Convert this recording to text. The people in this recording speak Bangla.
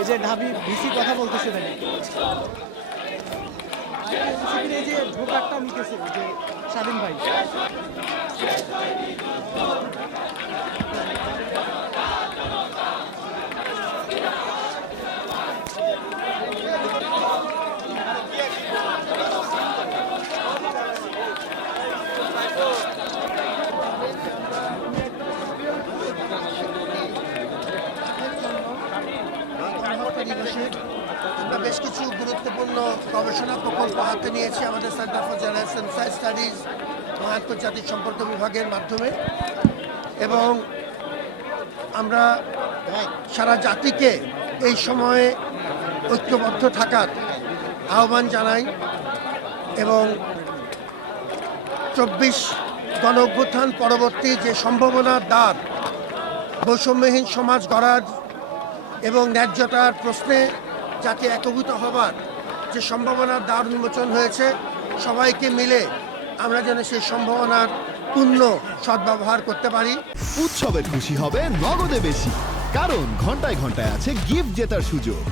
এই যে ঢাবি ভিসি কথা বলতেছে নাকি এই যে ভোকারটা নিতেছে যে স্বাধীন ভাই আমরা বেশ কিছু গুরুত্বপূর্ণ গবেষণা প্রকল্প হাতে নিয়েছি আমাদের সেন্টার ফর জেনারেশন স্টাডিজ ও আন্তর্জাতিক সম্পর্ক বিভাগের মাধ্যমে এবং আমরা সারা জাতিকে এই সময়ে ঐক্যবদ্ধ থাকার আহ্বান জানাই এবং ২৪ গণ অভ্যুত্থান পরবর্তী যে সম্ভাবনার দ্বার বৈষম্যহীন সমাজ গড়ার এবং ন্যায্যতার প্রশ্নে জাতি একভূত হবার যে সম্ভাবনার দ্বার উন্মোচন হয়েছে সবাইকে মিলে আমরা যেন সেই সম্ভাবনার পূর্ণ সদ্ব্যবহার করতে পারি। উৎসবের খুশি হবে নগদে বেশি, কারণ ঘন্টায় ঘন্টায় আছে গিফট জেতার সুযোগ।